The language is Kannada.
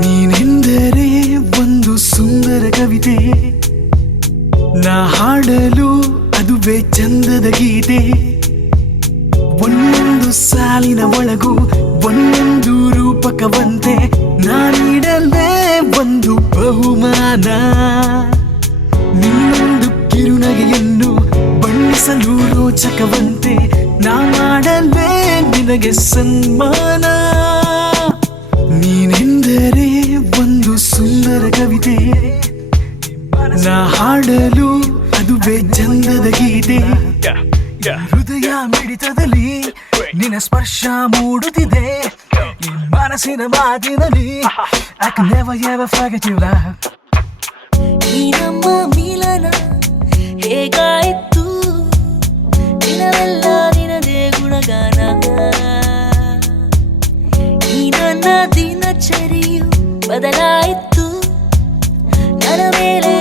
ನೀನೆಂದರೆ ಒಂದು ಸುಂದರ ಕವಿತೆ, ನಾ ಹಾಡಲು ಅದುವೇ ಚಂದದ ಗೀತೆ. ಒಂದೊಂದು ಸಾಲಿನ ಒಳಗೂ ಒಂದೊಂದು ರೂಪಕವಂತೆ, ನಾನೀಡಲೇ ಒಂದು ಬಹುಮಾನ. ನೀನೊಂದು ಕಿರುನಗೆಯನ್ನು ಬಣ್ಣಿಸಲು ರೋಚಕವಂತೆ, ನಾ ಮಾಡಲೇ ನಿನಗೆ ಸನ್ಮಾನ. ನೀನೆಂದರೆ ಒಂದು ಸುಂದರ ಕವಿತೆ, ನಾ ಹಾಡಲು ಅದುವೇ ಚಂದದ ಗೀತೆ. ಹೃದಯ ಮಿಡಿತದಲ್ಲಿ ನಿನ್ನ ಸ್ಪರ್ಶ ಮೂಡುತ್ತಿದೆ, ಈ ಮನಸ್ಸಿನ ಮಾತಿನಲ್ಲಿ I can never ever forget you love. ಈ ನಮ್ಮ ಮಿಲನ ಹೇಗಾಯಿತು, ದಿನವೆಲ್ಲ ನಿನದೇ ಗುಣಗಾನ. ಈ ನನ್ನ ದಿನಚರಿಯು ಬದಲಾಯಿತು, ನನ್ನ ಮೇಲೆ